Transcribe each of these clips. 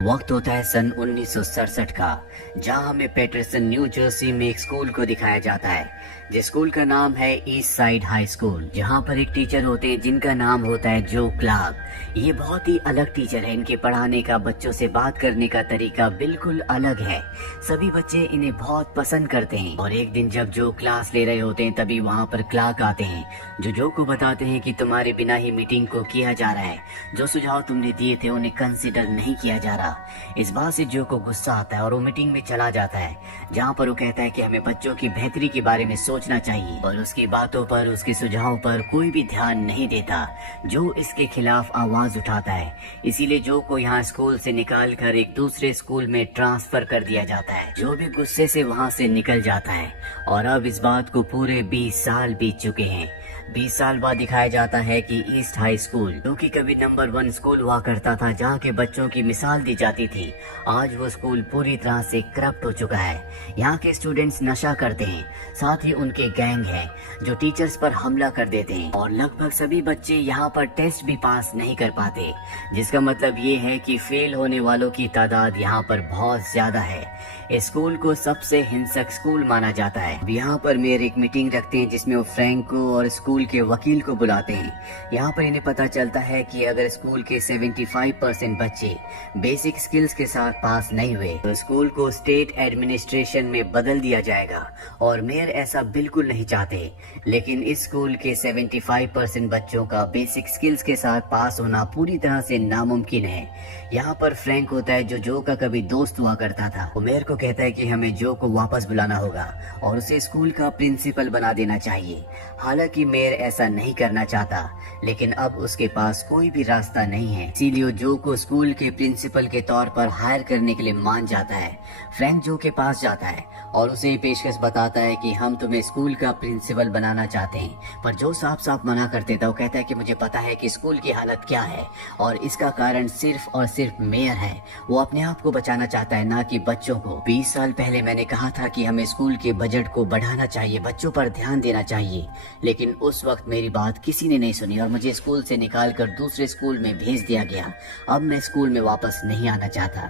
वक्त होता है सन 1967 का, जहां हमें पैटरसन न्यू जर्सी में एक स्कूल को दिखाया जाता है जिस स्कूल का नाम है ईस्ट साइड हाई स्कूल। जहां पर एक टीचर होते हैं जिनका नाम होता है जो क्लार्क। ये बहुत ही अलग टीचर है। इनके पढ़ाने का, बच्चों से बात करने का तरीका बिल्कुल अलग है। सभी बच्चे इन्हें बहुत पसंद करते हैं। और एक दिन जब जो क्लास ले रहे होते हैं तभी वहाँ पर क्लार्क आते हैं जो को बताते हैं कि तुम्हारे बिना ही मीटिंग को किया जा रहा है। जो सुझाव तुमने दिए थे उन्हें कंसिडर नहीं किया जा रहा। इस बात से जो को गुस्सा आता है और वो मीटिंग में चला जाता है, जहाँ पर वो कहता है कि हमें बच्चों की बेहतरी के बारे में सोचना चाहिए। और उसकी बातों पर, उसके सुझाव पर कोई भी ध्यान नहीं देता। जो इसके खिलाफ आवाज उठाता है। इसीलिए जो को यहाँ स्कूल से निकाल कर एक दूसरे स्कूल में ट्रांसफर कर दिया जाता है। जो भी गुस्से से वहाँ से निकल जाता है। और अब इस बात को पूरे 20 साल बीत चुके हैं। 20 साल बाद दिखाया जाता है कि ईस्ट हाई स्कूल, जो कि कभी नंबर 1 स्कूल हुआ करता था, जहाँ के बच्चों की मिसाल दी जाती थी, आज वो स्कूल पूरी तरह से करप्ट हो चुका है। यहाँ के स्टूडेंट्स नशा करते हैं, साथ ही उनके गैंग हैं जो टीचर्स पर हमला कर देते हैं। और लगभग सभी बच्चे यहाँ पर टेस्ट भी पास नहीं कर पाते, जिसका मतलब ये है कि फेल होने वालों की तादाद यहाँ पर बहुत ज्यादा है। इस स्कूल को सबसे हिंसक स्कूल माना जाता है। यहाँ पर मेयर एक मीटिंग रखते हैं जिसमें वो फ्रैंक को और स्कूल के वकील को बुलाते हैं। यहाँ पर इन्हें पता चलता है कि अगर स्कूल के 75% बच्चे बेसिक स्किल्स के साथ पास नहीं हुए तो स्कूल को स्टेट एडमिनिस्ट्रेशन में बदल दिया जाएगा। और मेयर ऐसा बिल्कुल नहीं चाहते, लेकिन इस स्कूल के 75% बच्चों का बेसिक स्किल्स के साथ पास होना पूरी तरह से नामुमकिन है। यहाँ पर फ्रैंक होता है जो का कभी दोस्त हुआ करता था। वो मेयर को कहता है कि हमें जो को वापस बुलाना होगा और उसे स्कूल का प्रिंसिपल बना देना चाहिए। हालांकि मेयर ऐसा नहीं करना चाहता, लेकिन अब उसके पास कोई भी रास्ता नहीं है। इसीलिए जो को स्कूल के प्रिंसिपल के तौर पर हायर करने के लिए मान जाता है। फ्रैंक जो के पास जाता है और उसे पेशकश बताता है कि हम तुम्हें स्कूल का प्रिंसिपल बनाना चाहते हैं। पर जो साफ साफ मना करते था। वो कहता है कि मुझे पता है कि स्कूल की हालत क्या है और इसका कारण सिर्फ और सिर्फ मेयर है। वो अपने आप को बचाना चाहता है, ना कि बच्चों को। 20 साल पहले मैंने कहा था कि हमें स्कूल के बजट को बढ़ाना चाहिए, बच्चों पर ध्यान देना चाहिए, लेकिन उस वक्त मेरी बात किसी ने नहीं सुनी और मुझे स्कूल से निकालकर दूसरे स्कूल में भेज दिया गया। अब मैं स्कूल में वापस नहीं आना चाहता।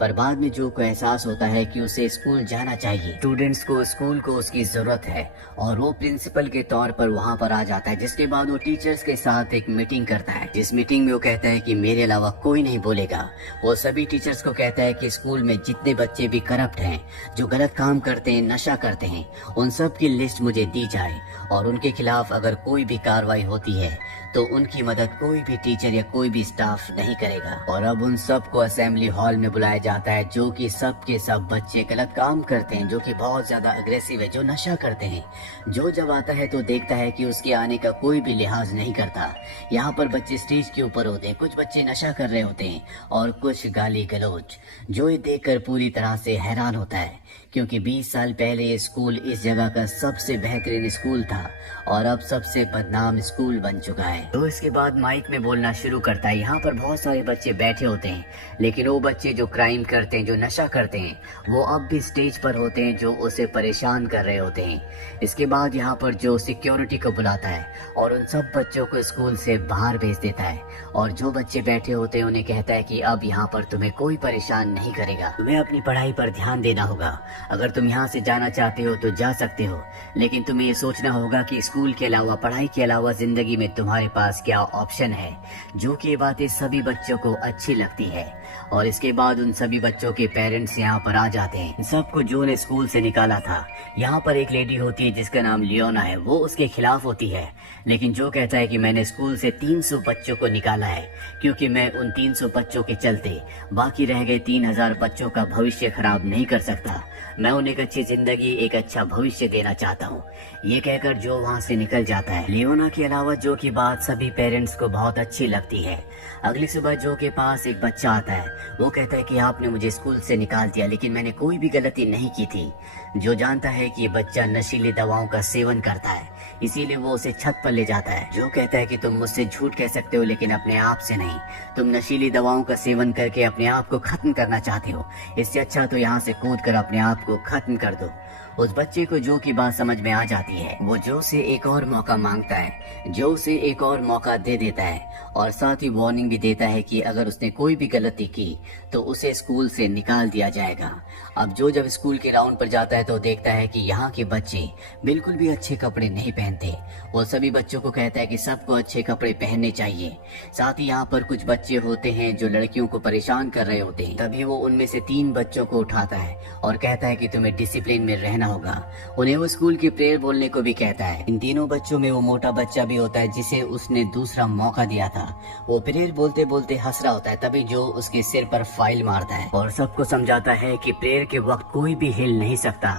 पर बाद में जो को एहसास होता है कि उसे स्कूल जाना चाहिए। स्टूडेंट्स को स्कूल को उसकी जरूरत है और वो प्रिंसिपल के तौर पर वहाँ पर आ जाता है। जिसके बाद वो टीचर्स के साथ एक मीटिंग करता है, जिस मीटिंग में वो कहता है कि मेरे अलावा कोई नहीं बोलेगा। वो सभी टीचर्स को कहता है कि स्कूल में जितने बच्चे भी करप्ट हैं, जो गलत काम करते हैं, नशा करते हैं, उन सब की लिस्ट मुझे दी जाए और उनके खिलाफ अगर कोई भी कार्रवाई होती है तो उनकी मदद कोई भी टीचर या कोई भी स्टाफ नहीं करेगा। और अब उन सब को असेंबली हॉल में बुलाया जाता है, जो कि सब के सब बच्चे गलत काम करते हैं, जो कि बहुत ज्यादा अग्रेसिव है, जो नशा करते हैं। जो जब आता है तो देखता है कि उसके आने का कोई भी लिहाज नहीं करता। यहाँ पर बच्चे स्टेज के ऊपर होते हैं, कुछ बच्चे नशा कर रहे होते हैं और कुछ गाली गलौज। जो ये देखकर पूरी तरह से हैरान होता है, क्योंकि 20 साल पहले ये स्कूल इस जगह का सबसे बेहतरीन स्कूल था और अब सबसे बदनाम स्कूल बन चुका है। तो इसके बाद माइक में बोलना शुरू करता है। यहाँ पर बहुत सारे बच्चे बैठे होते हैं, लेकिन वो बच्चे जो क्राइम करते हैं, जो नशा करते हैं, वो अब भी स्टेज पर होते हैं, जो उसे परेशान कर रहे होते हैं। इसके बाद यहाँ पर जो सिक्योरिटी को बुलाता है और उन सब बच्चों को स्कूल से बाहर भेज देता है। और जो बच्चे बैठे होते हैं उन्हें कहता है कि अब यहाँ पर तुम्हें कोई परेशान नहीं करेगा, तुम्हें अपनी पढ़ाई पर ध्यान देना होगा। अगर तुम यहाँ से जाना चाहते हो तो जा सकते हो, लेकिन तुम्हें ये सोचना होगा कि स्कूल के अलावा, पढ़ाई के अलावा जिंदगी में तुम्हारे पास क्या ऑप्शन है। जो कि ये बातें सभी बच्चों को अच्छी लगती है। और इसके बाद उन सभी बच्चों के पेरेंट्स यहाँ पर आ जाते हैं। सबको जो ने स्कूल से निकाला था। यहाँ पर एक लेडी होती है जिसका नाम लियोना है। वो उसके खिलाफ होती है, लेकिन जो कहता है कि मैंने स्कूल से 300 बच्चों को निकाला है, क्योंकि मैं उन 300 बच्चों के चलते बाकी रह गए 3000 बच्चों का भविष्य खराब नहीं कर सकता। मैं उन्हें एक अच्छी जिंदगी, एक अच्छा भविष्य देना चाहता हूँ। ये कहकर जो वहाँ से निकल जाता है। लियोना के अलावा जो की बात सभी पेरेंट्स को बहुत अच्छी लगती है। अगली सुबह जो के पास एक बच्चा आता है। वो कहता है कि आपने मुझे स्कूल से निकाल दिया, लेकिन मैंने कोई भी गलती नहीं की थी। जो जानता है कि ये बच्चा नशीली दवाओं का सेवन करता है, इसीलिए वो उसे छत पर ले जाता है। जो कहता है कि तुम मुझसे झूठ कह सकते हो, लेकिन अपने आप से नहीं। तुम नशीली दवाओं का सेवन करके अपने आप को खत्म करना चाहते हो। इससे अच्छा तो यहाँ से कूद कर अपने आप को खत्म कर दो। उस बच्चे को जो की बात समझ में आ जाती है, वो जो से एक और मौका मांगता है, जो उसे एक और मौका दे देता है और साथ ही वार्निंग भी देता है कि अगर उसने कोई भी गलती की तो उसे स्कूल से निकाल दिया जाएगा। अब जो जब स्कूल के राउंड पर जाता है तो देखता है कि यहाँ के बच्चे बिल्कुल भी अच्छे कपड़े नहीं पहनते। वो सभी बच्चों को कहता है कि सबको अच्छे कपड़े पहनने चाहिए। साथ ही यहाँ पर कुछ बच्चे होते हैं जो लड़कियों को परेशान कर रहे होते हैं। तभी वो उनमें से 3 बच्चों को उठाता है और कहता है कि तुम्हें डिसिप्लिन में रहना होगा। उन्हें वो स्कूल की प्रेयर बोलने को भी कहता है। इन तीनों बच्चों में वो मोटा बच्चा भी होता है जिसे उसने दूसरा मौका दिया था। वो प्रेयर बोलते बोलते हंस रहा होता है, तभी जो उसके सिर पर फाइल मारता है और सबको समझाता है कि प्रेयर के वक्त कोई भी हिल नहीं सकता।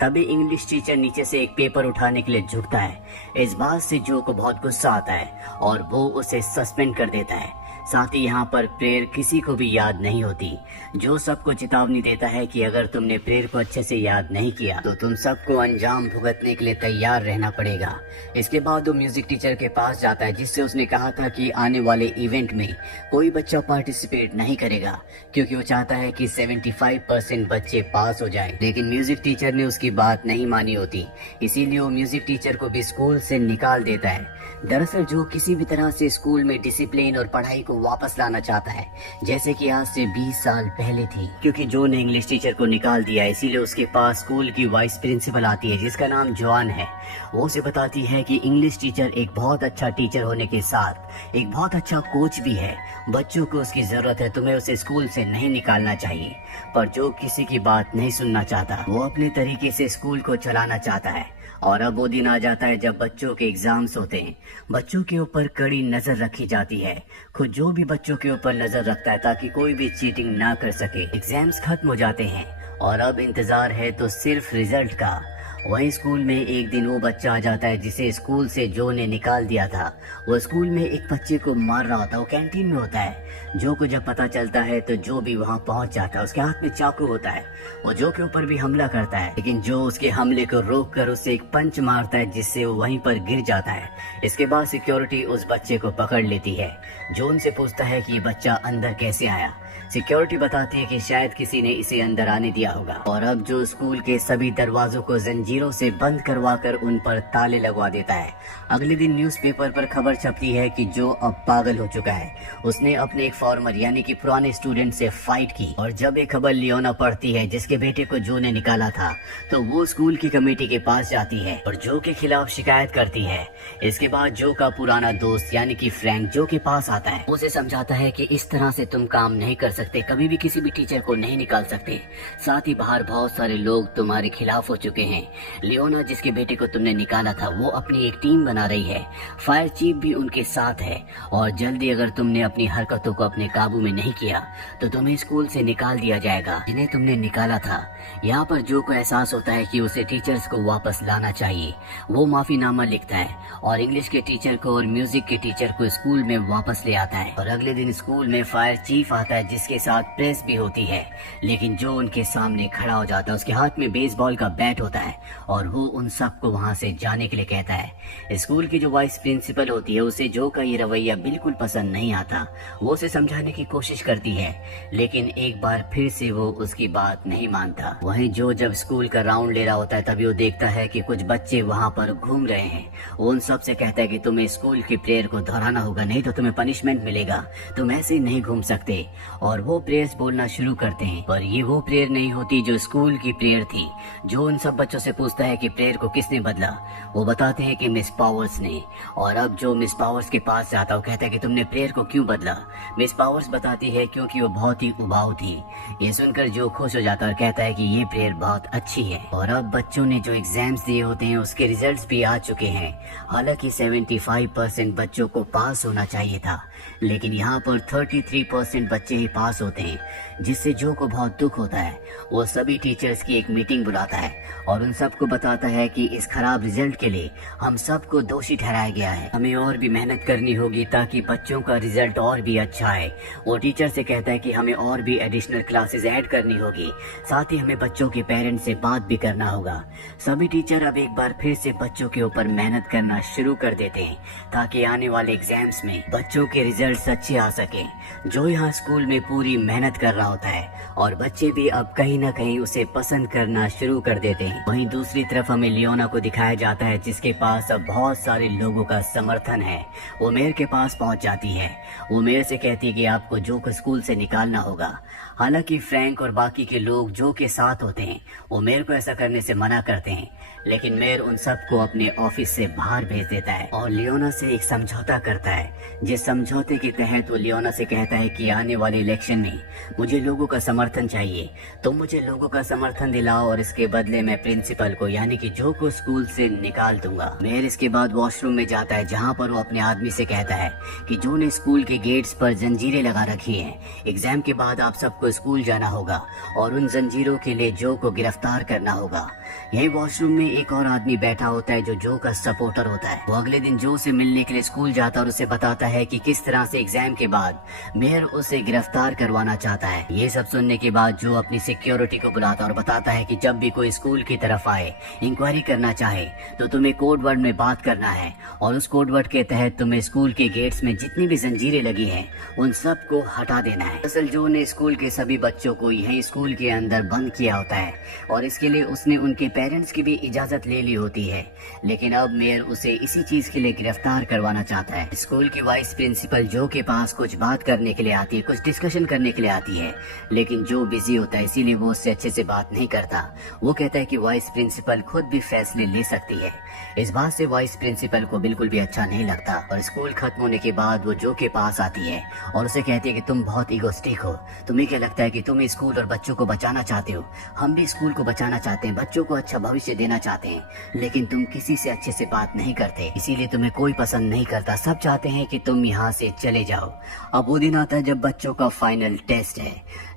तभी इंग्लिश टीचर नीचे से एक पेपर उठाने के लिए झुकता है। इस बात से जो को बहुत गुस्सा आता है और वो उसे सस्पेंड कर देता है। साथ ही यहाँ पर प्रेयर किसी को भी याद नहीं होती। जो सबको चेतावनी देता है कि अगर तुमने प्रेयर को अच्छे से याद नहीं किया तो तुम सबको अंजाम भुगतने के लिए तैयार रहना पड़ेगा। इसके बाद वो म्यूजिक टीचर के पास जाता है जिससे उसने कहा था कि आने वाले इवेंट में कोई बच्चा पार्टिसिपेट नहीं करेगा क्योंकि वो चाहता है कि 75% बच्चे पास हो जाएं। लेकिन म्यूजिक टीचर ने उसकी बात नहीं मानी होती, इसीलिए वो म्यूजिक टीचर को भी स्कूल से निकाल देता है। दरअसल जो किसी भी तरह से स्कूल में डिसिप्लिन और पढ़ाई को वापस लाना चाहता है, जैसे कि आज से 20 साल पहले थी। क्योंकि जो ने इंग्लिश टीचर को निकाल दिया, इसीलिए उसके पास स्कूल की वाइस प्रिंसिपल आती है जिसका नाम जॉन है। वो उसे बताती है कि इंग्लिश टीचर एक बहुत अच्छा टीचर होने के साथ एक बहुत अच्छा कोच भी है। बच्चों को उसकी जरूरत है, तुम्हें उसे स्कूल से नहीं निकालना चाहिए। पर जो किसी की बात नहीं सुनना चाहता, वो अपने तरीके से स्कूल को चलाना चाहता है। और अब वो दिन आ जाता है जब बच्चों के एग्जाम्स होते हैं। बच्चों के ऊपर कड़ी नजर रखी जाती है। खुद जो भी बच्चों के ऊपर नजर रखता है ताकि कोई भी चीटिंग ना कर सके। एग्जाम्स खत्म हो जाते हैं और अब इंतजार है तो सिर्फ रिजल्ट का। वहीं स्कूल में एक दिन वो बच्चा आ जाता है जिसे स्कूल से जो ने निकाल दिया था। वो स्कूल में एक बच्चे को मार रहा होता है, वो कैंटीन में होता है। जो को जब पता चलता है तो जो भी वहां पहुंच जाता है। उसके हाथ में चाकू होता है, वो जो के ऊपर भी हमला करता है, लेकिन जो उसके हमले को रोक कर उसे एक पंच मारता है जिससे वो वहीं पर गिर जाता है। इसके बाद सिक्योरिटी उस बच्चे को पकड़ लेती है। जो उनसे पूछता है कि ये बच्चा अंदर कैसे आया। सिक्योरिटी बताती है कि शायद किसी ने इसे अंदर आने दिया होगा। और अब जो स्कूल के सभी दरवाजों को जंजीरों से बंद करवाकर उन पर ताले लगवा देता है। अगले दिन न्यूज़पेपर पर खबर छपती है कि जो अब पागल हो चुका है। उसने अपने एक फॉर्मर यानी कि पुराने स्टूडेंट से फाइट की। और जब ये खबर लियोना पढ़ती है जिसके बेटे को जो ने निकाला था, तो वो स्कूल की कमेटी के पास जाती है और जो के खिलाफ शिकायत करती है। इसके बाद जो का पुराना दोस्त यानी कि फ्रैंक जो के पास आता है। उसे समझाता है कि इस तरह से तुम काम नहीं कर सकते, कभी भी किसी भी टीचर को नहीं निकाल सकते। साथ ही बाहर बहुत सारे लोग तुम्हारे खिलाफ हो चुके हैं। लियोना जिसके बेटे को तुमने निकाला था, वो अपनी एक टीम बना रही है। फायर चीफ भी उनके साथ है और जल्दी अगर तुमने अपनी हरकतों को अपने काबू में नहीं किया तो तुम्हें स्कूल से निकाल दिया जाएगा जिन्हें तुमने निकाला था। यहाँ पर जो को एहसास होता है कि उसे टीचर्स को वापस लाना चाहिए। वो माफीनामा लिखता है और इंग्लिश के टीचर को और म्यूजिक के टीचर को स्कूल में वापस ले आता है। और अगले दिन स्कूल में फायर चीफ आता है जिसके साथ प्रेस भी होती है, लेकिन जो उनके सामने खड़ा हो जाता है। उसके हाथ में बेसबॉल का बैट होता है और वो उन सबको वहां से जाने के लिए कहता है। स्कूल की जो वाइस प्रिंसिपल होती है उसे जो का ये रवैया बिल्कुल पसंद नहीं आता। वो उसे समझाने की कोशिश करती है, लेकिन एक बार फिर से वो उसकी बात नहीं मानता। वहीं जो जब स्कूल का राउंड ले रहा होता है तभी वो देखता है कि कुछ बच्चे वहां पर घूम रहे हैं। वो उन सब से कहता है कि तुम्हें स्कूल की प्रेयर को दोहराना होगा, नहीं तो तुम्हें पनिशमेंट मिलेगा, तुम ऐसे नहीं घूम सकते। और वो प्रेयर्स बोलना शुरू करते हैं, पर ये वो प्रेयर नहीं होती जो स्कूल की प्रेयर थी। जो उन सब बच्चों से पूछता है कि प्रेयर को किसने बदला, वो बताते हैं कि मिस पावर्स ने। और अब जो मिस पावर्स के पास जाता है वो कहता है कि तुमने प्रेयर को क्यों बदला। मिस पावर्स बताती है क्योंकि वो बहुत ही उबाऊ थी। ये सुनकर जो खुश हो जाता है और कहता है कि ये प्रेयर बहुत अच्छी है। और अब बच्चों ने जो एग्जाम्स दिए होते हैं उसके रिजल्ट्स भी आ चुके हैं। हालांकि 75% बच्चों को पास होना चाहिए था, लेकिन यहाँ पर 33% बच्चे ही पास होते हैं, जिससे जो को बहुत दुख होता है। वो सभी टीचर्स की एक मीटिंग बुलाता है और उन सब सबको बताता है कि इस खराब रिजल्ट के लिए हम सबको दोषी ठहराया गया है, हमें और भी मेहनत करनी होगी ताकि बच्चों का रिजल्ट और भी अच्छा है। वो टीचर से कहता है कि हमें और भी एडिशनल क्लासेस ऐड करनी होगी, साथ ही हमें बच्चों के पेरेंट्स से बात भी करना होगा। सभी टीचर अब एक बार फिर से बच्चों के ऊपर मेहनत करना शुरू कर देते हैं ताकि आने वाले एग्जाम्स में बच्चों के रिजल्ट्स अच्छे आ सके। जो यहाँ स्कूल में पूरी मेहनत कर रहा होता है और बच्चे भी अब कहीं ना कहीं उसे पसंद करना शुरू कर देते हैं। वहीं दूसरी तरफ हमें लियोना को दिखाया जाता है जिसके पास अब बहुत सारे लोगों का समर्थन है। वो मेयर के पास पहुंच जाती है। वो मेयर से कहती है कि आपको जो को स्कूल से निकालना होगा। हालांकि फ्रैंक और बाकी के लोग जो के साथ होते हैं वो मेयर को ऐसा करने से मना करते हैं, लेकिन मेयर उन सबको अपने ऑफिस से बाहर भेज देता है और लियोना से एक समझौता करता है, जिस समझौते के तहत वो लियोना से कहता है कि आने वाले इलेक्शन में मुझे लोगों का समर्थन चाहिए, तुम मुझे लोगों का समर्थन दिलाओ और इसके बदले मैं प्रिंसिपल को यानी कि जो को स्कूल से निकाल दूंगा। मेयर इसके बाद वॉशरूम में जाता है जहाँ पर वो अपने आदमी से कहता है कि जो ने स्कूल के गेट्स पर जंजीरें लगा रखी हैं, एग्जाम के बाद आप सबको स्कूल जाना होगा और उन जंजीरों के लिए जो को गिरफ्तार करना होगा। यही वॉशरूम में एक और आदमी बैठा होता है जो का सपोर्टर होता है। वो अगले दिन जो से मिलने के लिए स्कूल जाता है और उसे बताता है कि किस तरह से एग्जाम के बाद मेयर उसे गिरफ्तार करवाना चाहता है। ये सब सुनने के बाद जो अपनी सिक्योरिटी को बुलाता और बताता है कि जब भी कोई स्कूल की तरफ आए, इंक्वायरी करना चाहे तो तुम्हें कोड वर्ड में बात करना है और उस कोड वर्ड के तहत तुम्हें स्कूल के गेट्स में जितनी भी जंजीरें लगी हैं उन सब को हटा देना है। असल जो ने स्कूल के सभी बच्चों को यही स्कूल के अंदर बंद किया होता है और इसके लिए उसने उनके पेरेंट्स की भी इजाजत ले ली होती है, लेकिन अब मेयर उसे इसी चीज के लिए गिरफ्तार करवाना चाहता है। स्कूल की वाइस प्रिंसिपल जो के पास कुछ बात करने के लिए आती है, कुछ डिस्कशन करने के लिए आती है, लेकिन जो बिजी होता है इसीलिए वो उससे अच्छे से बात नहीं करता। वो कहता है कि वाइस प्रिंसिपल खुद भी फैसले ले सकती है। इस बात से वाइस प्रिंसिपल को बिल्कुल भी अच्छा नहीं लगता और स्कूल खत्म होने के बाद वो जो के पास आती है और उसे कहती है कि तुम बहुत इगोस्टिक हो, तुम्हें क्या लगता है कि तुम स्कूल और बच्चों को बचाना चाहते हो, हम भी स्कूल को बचाना चाहते हैं, बच्चों को अच्छा भविष्य देना चाहते हैं, लेकिन तुम किसी से अच्छे से बात नहीं करते, इसीलिए तुम्हें कोई पसंद नहीं करता, सब चाहते हैं कि तुम यहाँ से चले जाओ। अब वो दिन आता है जब बच्चों का फाइनल टेस्ट है।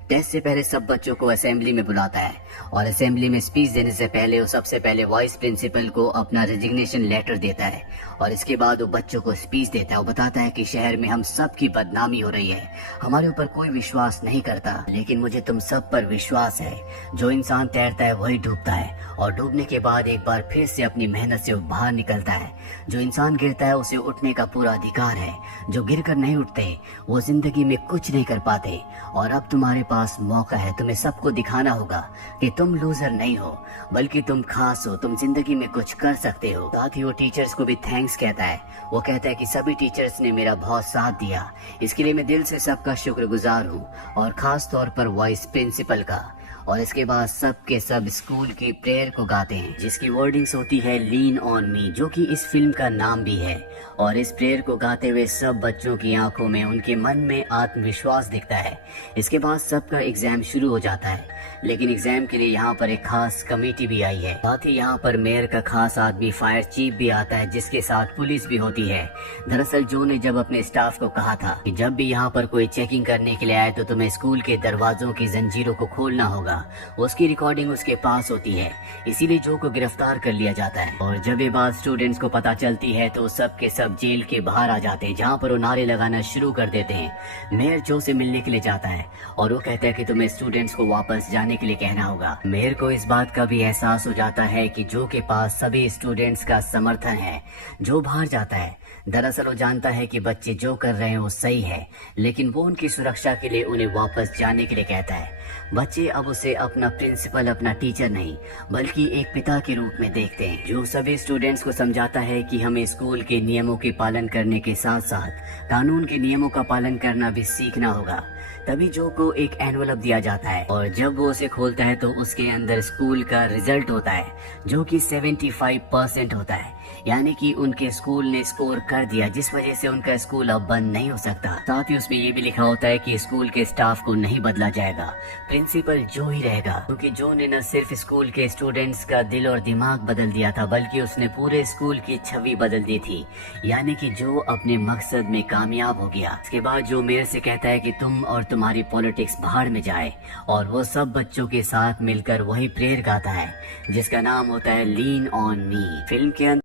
टेस्ट से पहले सब बच्चों को असेंबली में बुलाता है और असेंबली में स्पीच देने से पहले वो सबसे पहले वाइस प्रिंसिपल को अपना रेजिग्नेशन लेटर देता है और इसके बाद वो बच्चों को स्पीच देता है। वो बताता है कि शहर में हम सब की बदनामी हो रही है, हमारे ऊपर कोई विश्वास नहीं करता, लेकिन मुझे तुम सब पर विश्वास है। जो इंसान तैरता है वही डूबता है और डूबने के बाद एक बार फिर से अपनी मेहनत से बाहर निकलता है। जो इंसान गिरता है उसे उठने का पूरा अधिकार है, जो गिर कर नहीं उठते वो जिंदगी में कुछ नहीं कर पाते। और अब तुम्हारे पास मौका है, तुम्हें सबको दिखाना होगा कि तुम लूजर नहीं हो बल्कि तुम खास हो, तुम जिंदगी में कुछ कर सकते हो। साथ ही वो टीचर्स को भी थैंक्स कहता है। वो कहता है कि सभी टीचर्स ने मेरा बहुत साथ दिया, इसके लिए मैं दिल से सबका शुक्रगुजार हूँ और खास तौर पर वाइस प्रिंसिपल का। और इसके बाद सब के सब स्कूल की प्रेयर को गाते हैं जिसकी वर्डिंग्स होती है लीन ऑन मी, जो कि इस फिल्म का नाम भी है। और इस प्रेयर को गाते हुए सब बच्चों की आंखों में, उनके मन में आत्मविश्वास दिखता है। इसके बाद सबका एग्जाम शुरू हो जाता है, लेकिन एग्जाम के लिए यहाँ पर एक खास कमेटी भी आई है। साथ ही यहाँ पर मेयर का खास आदमी फायर चीफ भी आता है जिसके साथ पुलिस भी होती है। दरअसल जो ने जब अपने स्टाफ को कहा था कि जब भी यहाँ पर कोई चेकिंग करने के लिए आए तो तुम्हें स्कूल के दरवाजों की जंजीरों को खोलना होगा, उसकी रिकॉर्डिंग उसके पास होती है, इसीलिए जो को गिरफ्तार कर लिया जाता है। और जब ये बात स्टूडेंट्स को पता चलती है तो सब के सब जेल के बाहर आ जाते हैं, जहाँ पर वो नारे लगाना शुरू कर देते हैं। मेयर जो से मिलने के लिए जाता है और वो कहता है कि तुम्हें स्टूडेंट्स को वापस जाने के लिए कहना होगा। मेयर को इस बात का भी एहसास हो जाता है कि जो के पास सभी स्टूडेंट्स का समर्थन है। जो बाहर जाता है, दरअसल वो जानता है कि बच्चे जो कर रहे हैं वो सही है, लेकिन वो उनकी सुरक्षा के लिए उन्हें वापस जाने के लिए कहता है। बच्चे अब उसे अपना प्रिंसिपल, अपना टीचर नहीं बल्कि एक पिता के रूप में देखते हैं, जो सभी स्टूडेंट्स को समझाता है कि हमें स्कूल के नियमों के पालन करने के साथ साथ कानून के नियमों का पालन करना भी सीखना होगा। तभी जो को एक एनवलप दिया जाता है और जब वो उसे खोलता है तो उसके अंदर स्कूल का रिजल्ट होता है जो कि 75% होता है, यानी कि उनके स्कूल ने स्कोर कर दिया, जिस वजह से उनका स्कूल अब बंद नहीं हो सकता। साथ ही उसमें ये भी लिखा होता है कि स्कूल के स्टाफ को नहीं बदला जाएगा, प्रिंसिपल जो ही रहेगा, क्योंकि जो ने न सिर्फ स्कूल के स्टूडेंट्स का दिल और दिमाग बदल दिया था, बल्कि उसने पूरे स्कूल की छवि बदल दी थी। यानी कि जो अपने मकसद में कामयाब हो गया। इसके बाद जो मेयर से कहता है कि तुम और तुम्हारी पॉलिटिक्स बाहर में जाए, और वो सब बच्चों के साथ मिलकर वही प्रेयर गाता है जिसका नाम होता है लीन ऑन मी। फिल्म के